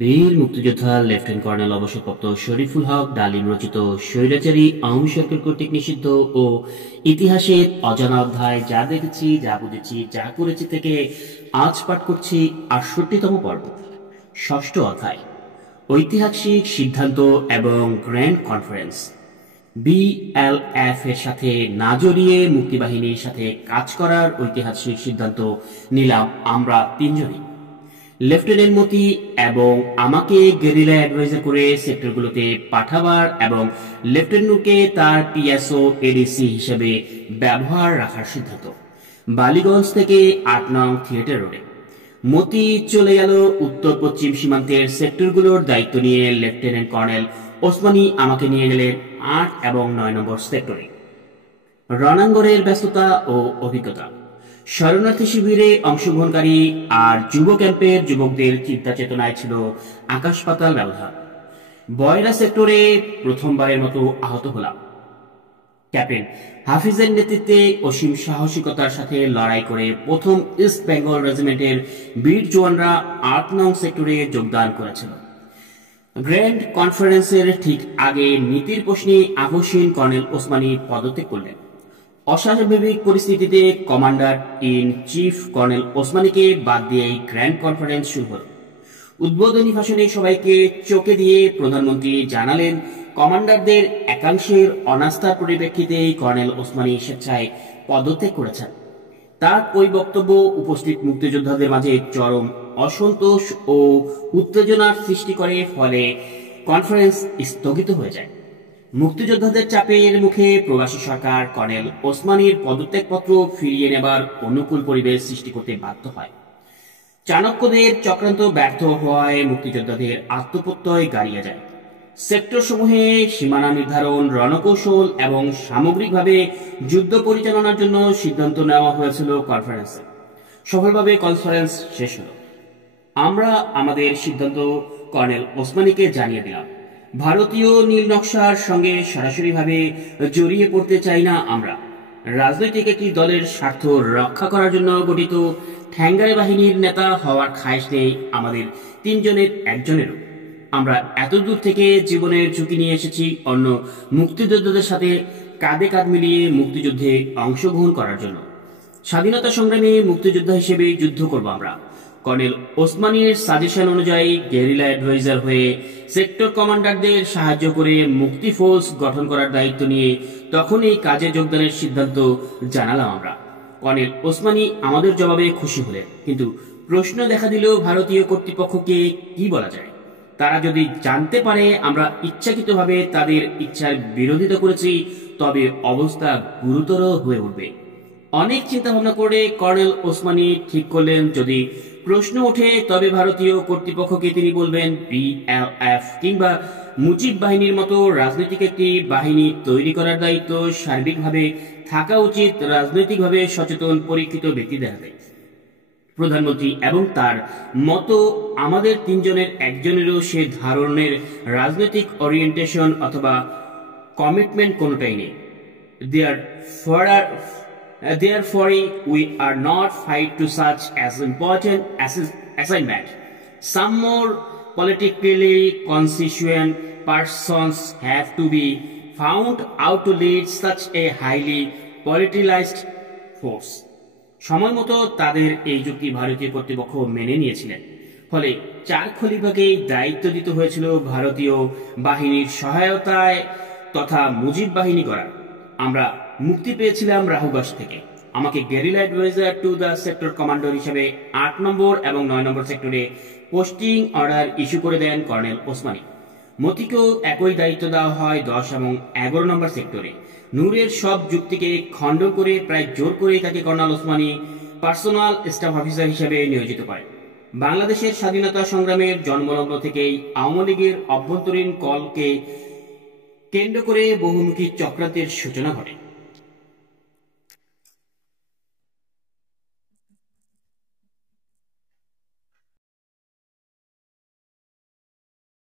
বীর মুক্তিযোদ্ধা lieutenant colonel অবসরপ্রাপ্ত শরীফুল হক ডালিম রচিত স্বৈরাচারী আওয়ামী সরকার কর্তৃক নিষিদ্ধ ও ইতিহাসের অজানা অধ্যায় যা দেখেছি, যা বুঝেছি, যা করেছি থেকে আজ পাঠ করছি ৬৮তম পর্ব, ষষ্ঠ অধ্যায় ঐতিহাসিক সিদ্ধান্ত এবং গ্র্যান্ড কনফারেন্স। বিএলএফ এর সাথে না জড়িয়ে মুক্তিবাহিনীর সাথে কাজ করার ঐতিহাসিক সিদ্ধান্ত নিলাম আমরা তিনজনই। লেফটেন্যান্ট মতি এবং আমাকে গেরিলা অ্যাডভাইজার করে সেক্টরগুলোতে পাঠাবার এবং লেফটেন্যান্টকে তার পিএসও এডিসি হিসেবে ব্যবহার রাখার সিদ্ধান্ত। বালিগঞ্জ থেকে ৮ নং থিয়েটার রোডে। মতি চলে গেল উত্তর পশ্চিম সীমান্তের সেক্টরগুলোর দায়িত্ব নিয়ে। লেফটেন্যান্ট কর্নেল ওসমানী আমাকে নিয়ে গেলেন ৮ এবং ৯ নম্বর সেক্টরে। রণাঙ্গনের ব্যস্ততা ও অভিজ্ঞতা, শরণার্থী শিবিরে অংশগ্রহণকারী আর যুব ক্যাম্পের যুবকদের চিন্তা চেতনায় ছিল আকাশ পাতাল ব্যবধান। বয়রা সেক্টরে প্রথমবারের মতো আহত হলাম। ক্যাপ্টেন হাফিজের নেতৃত্বে অসীম সাহসিকতার সাথে লড়াই করে প্রথম ইস্ট বেঙ্গল রেজিমেন্টের বীর জওয়ানরা ৮ নং সেক্টরে যোগদান করেছিল। গ্র্যান্ড কনফারেন্সের ঠিক আগে নীতির প্রশ্নে আপোষহীন কর্নেল ওসমানী পদত্যাগ করলেন। অস্বাভাবিক পরিস্থিতিতে কমান্ডার ইন চিফ কর্নেল ওসমানীকে বাদ দিয়েই গ্র্যান্ড কনফারেন্স শুরু হল। উদ্বোধনী ভাষণে সবাইকে চোখে দিয়ে প্রধানমন্ত্রী জানালেন কমান্ডারদের একাংশের অনাস্থার পরিপ্রেক্ষিতে কর্নেল ওসমানী স্বেচ্ছায় পদত্যাগ করেছেন। তার ওই বক্তব্য উপস্থিত মুক্তিযোদ্ধাদের মাঝে চরম অসন্তোষ ও উত্তেজনার সৃষ্টি করে, ফলে কনফারেন্স স্থগিত হয়ে যায়। মুক্তিযোদ্ধাদের চাপের মুখে প্রবাসী সরকার কর্নেল ওসমানীর পদত্যাগপত্র ফিরিয়ে নেবার অনুকূল পরিবেশ সৃষ্টি করতে বাধ্য হয়। চাণক্যদের চক্রান্ত ব্যর্থ হওয়ায় মুক্তিযোদ্ধাদের আত্মপ্রত্যয় গাড়িয়ে যায়। সেক্টর সমূহে সীমানা নির্ধারণ, রণকৌশল এবং সামগ্রিকভাবে যুদ্ধ পরিচালনার জন্য সিদ্ধান্ত নেওয়া হয়েছিল কনফারেন্সে। সফলভাবে কনফারেন্স শেষ হল। আমরা আমাদের সিদ্ধান্ত কর্নেল ওসমানীকে জানিয়ে দিলাম। ভারতীয় নীল নকশার সঙ্গে সরাসরিভাবে জড়িয়ে পড়তে চাই না আমরা। রাজনৈতিক একটি দলের স্বার্থ রক্ষা করার জন্য গঠিত ঠ্যাঙ্গারে বাহিনীর নেতা হওয়ার খায়েশ নেই আমাদের তিনজনের একজনেরও। আমরা এত দূর থেকে জীবনের ঝুঁকি নিয়ে এসেছি অন্য মুক্তিযোদ্ধাদের সাথে কাঁধে কাঁধ মিলিয়ে মুক্তিযুদ্ধে অংশগ্রহণ করার জন্য। স্বাধীনতা সংগ্রামে মুক্তিযোদ্ধা হিসেবে যুদ্ধ করব আমরা। কর্নেল ওসমানীর সাজেশন অনুযায়ী গেরিলা অ্যাডভাইজার হয়ে সেক্টর কমান্ডারদের সাহায্য করে মুক্তি ফোর্স গঠন করার দায়িত্ব নিয়ে তখন এই কাজে যোগদানের সিদ্ধান্ত জানালাম আমরা। কর্নেল ওসমানী আমাদের জবাবে খুশি হলেন, কিন্তু প্রশ্ন দেখা দিল ভারতীয় কর্তৃপক্ষকে কি বলা যায়। তারা যদি জানতে পারে আমরা ইচ্ছাকৃতভাবে তাদের ইচ্ছার বিরোধিতা করেছি, তবে অবস্থা গুরুতর হয়ে উঠবে। অনেক চিন্তা ভাবনা করে কর্নেল ওসমানী ঠিক করলেন, যদি প্রশ্ন ওঠে তবে ভারতীয় কর্তৃপক্ষকে তিনি বলবেন বিএলএফ কিংবা মুজিব বাহিনীর মতো রাজনৈতিক একটি বাহিনী তৈরি করার দায়িত্ব সার্বিকভাবে থাকা উচিত রাজনৈতিকভাবে সচেতন পরীক্ষিত ব্যক্তিদের হাতে। প্রধানমন্ত্রী এবং তার মতো আমাদের তিনজনের একজনেরও সে ধরনের রাজনৈতিক ওরিয়েন্টেশন অথবা কমিটমেন্ট কোনোটাই নেই। Therefore, we are not fight to such as important assignment. Some more politically conscientious persons have to be found out to lead such a highly politicized force. সময় মতো তাদের এই যুক্তি ভারতীয় কর্তৃপক্ষ মেনে নিয়েছিলেন। ফলে 4 খলিফাকেই দায়িত্ব দিতে হয়েছিল ভারতীয় বাহিনীর সহায়তায় তথা মুজিব বাহিনী করার। আমরা মুক্তি পেয়েছিলাম রাহুগাছ থেকে। আমাকে guerrilla adviser to the sector commander হিসেবে 8 নম্বর এবং 9 নম্বর সেক্টরে পোস্টিং অর্ডার ইস্যু করে দেন কর্নেল ওসমানী। মতিকেও একই দায়িত্ব দেওয়া হয় 10 এবং 11 নম্বর সেক্টরে। নূরের সব যুক্তিকে খণ্ড করে প্রায় জোর করে তাকে colonel Osmani personal staff officer হিসেবে নিয়োজিত করেন। বাংলাদেশের স্বাধীনতা সংগ্রামের জন্মলগ্ন থেকেই আওয়ামী লীগের অভ্যন্তরীণ কলকে কেন্দ্র করে বহুমুখী চক্রান্তের সূচনা ঘটে।